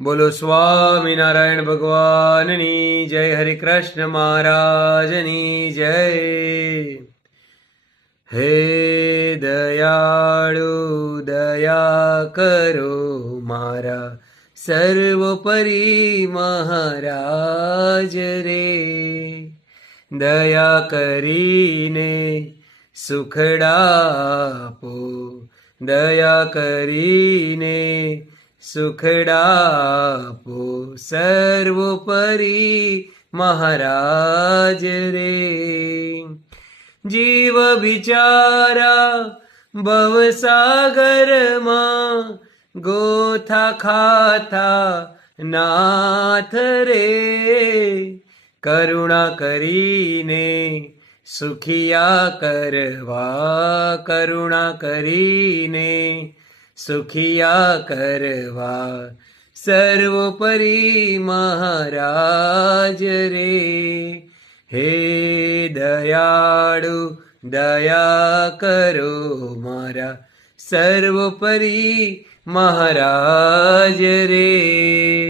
બોલો સ્વામિનારાયણ ભગવાનની જય, હરિ કૃષ્ણ મહારાજની જય. હે દયાળુ દયા કરો મારા સર્વોપરી મહારાજ રે. દયા કરીને સુખડાપો, દયા કરીને સુખડાપો સર્વોપરી મહારાજ રે. જીવ બિચારા ભવસાગરમાં ગોથા ખાતા નાથ રે. કરુણા કરીને સુખિયા કરવા, કરુણા કરીને સુખિયા કરવા સર્વોપરી મહારાજ રે. હે દયાળુ દયા કરો મારા સર્વોપરી મહારાજ રે.